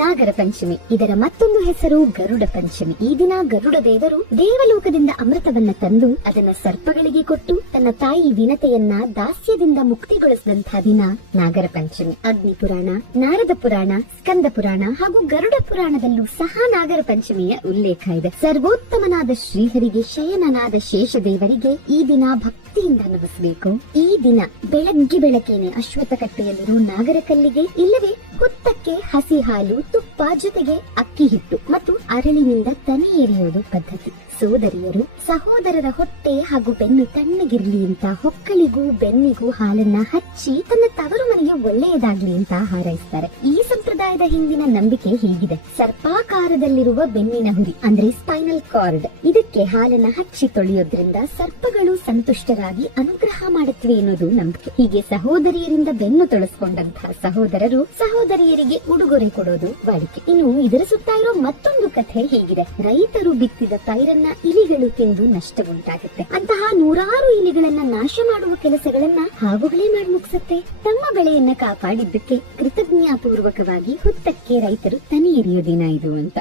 ನಾಗರ ಪಂಚಮಿ. ಇದರ ಮತ್ತೊಂದು ಹೆಸರು ಗರುಡ ಪಂಚಮಿ. ಈ ದಿನ ಗರುಡ ದೇವರು ದೇವಲೋಕದಿಂದ ಅಮೃತವನ್ನ ತಂದು ಅದನ್ನ ಸರ್ಪಗಳಿಗೆ ಕೊಟ್ಟು ತನ್ನ ತಾಯಿ ವಿನತೆಯನ್ನ ದಾಸ್ಯದಿಂದ ಮುಕ್ತಿಗೊಳಿಸಿದಂತಹ ದಿನ ನಾಗರ ಪಂಚಮಿ. ಅಗ್ನಿ ಪುರಾಣ, ನಾರದ ಪುರಾಣ, ಸ್ಕಂದ ಪುರಾಣ ಹಾಗೂ ಗರುಡ ಪುರಾಣದಲ್ಲೂ ಸಹ ನಾಗರ ಪಂಚಮಿಯ ಉಲ್ಲೇಖ ಇದೆ. ಸರ್ವೋತ್ತಮನಾದ ಶ್ರೀಹರಿಗೆ, ಶಯನನಾದ ಶೇಷದೇವರಿಗೆ ಈ ದಿನ ಭಕ್ತಿಯಿಂದ ನಮಿಸಬೇಕು. ಈ ದಿನ ಬೆಳಗ್ಗೆನೆ ಅಶ್ವತ್ಥ ಕಟ್ಟೆಯಲ್ಲಿರೋ ನಾಗರ ಕಲ್ಲಿಗೆ ಇಲ್ಲವೇ ಹುತ್ತಕ್ಕೆ ಹಸಿ ಹಾಲು, ತುಪ್ಪ ಜೊತೆಗೆ ಅಕ್ಕಿ ಹಿಟ್ಟು ಮತ್ತು ಅರಳಿನಿಂದ ತನಿ ಎರೆಯುವುದು ಪದ್ಧತಿ. ಸೋದರಿಯರು ಸಹೋದರರ ಹೊಟ್ಟೆ ಹಾಗೂ ಬೆನ್ನು ತಣ್ಣಗಿರ್ಲಿ ಅಂತ ಹೊಕ್ಕಳಿಗೂ ಬೆನ್ನಿಗೂ ಹಾಲನ್ನ ಹಚ್ಚಿ ತನ್ನ ತವರು ಮನೆಗೆ ಒಳ್ಳೆಯದಾಗ್ಲಿ ಅಂತ ಹಾರೈಸ್ತಾರೆ. ಈ ಸಂಪ್ರದಾಯದ ಹಿಂದಿನ ನಂಬಿಕೆ ಹೀಗಿದೆ: ಸರ್ಪಾಕಾರದಲ್ಲಿರುವ ಬೆನ್ನಿನ ಹುರಿ ಅಂದ್ರೆ ಸ್ಪೈನಲ್ ಕಾರ್ಡ್, ಇದಕ್ಕೆ ಹಾಲನ್ನ ಹಚ್ಚಿ ತೊಳೆಯೋದ್ರಿಂದ ಸರ್ಪಗಳು ಸಂತುಷ್ಟರಾಗಿ ಅನುಗ್ರಹ ಮಾಡುತ್ತವೆ ಎನ್ನುವುದು ನಂಬಿಕೆ. ಹೀಗೆ ಸಹೋದರಿಯರಿಂದ ಬೆನ್ನು ತೊಳಸ್ಕೊಂಡಂತಹ ಸಹೋದರರು ಸಹೋದರಿಯರಿಗೆ ಉಡುಗೊರೆ ಕೊಡೋದು ವಾಡಿಕೆ. ಇನ್ನು ಇದರ ಸುತ್ತ ಇರೋ ಮತ್ತೊಂದು ಕಥೆ ಹೀಗಿದೆ: ರೈತರು ಬಿತ್ತಿದ ಪೈರನ್ನ ಇಲಿಗಳು ತಿಂದು ನಷ್ಟ ಉಂಟಾಗುತ್ತೆ. ಅಂತಹ ನೂರಾರು ಇಲಿಗಳನ್ನ ನಾಶ ಮಾಡುವ ಕೆಲಸಗಳನ್ನ ಹಾವುಗಳೇ ಮಾಡಿ ಮುಗಿಸುತ್ತೆ. ತಮ್ಮ ಬೆಳೆಯನ್ನ ಕಾಪಾಡಿದ್ದಕ್ಕೆ ಕೃತಜ್ಞಾಪೂರ್ವಕವಾಗಿ ಹುತ್ತಕ್ಕೆ ರೈತರು ತನಿ ಎರೆಯೋ ದಿನ ಇದು ಅಂತ.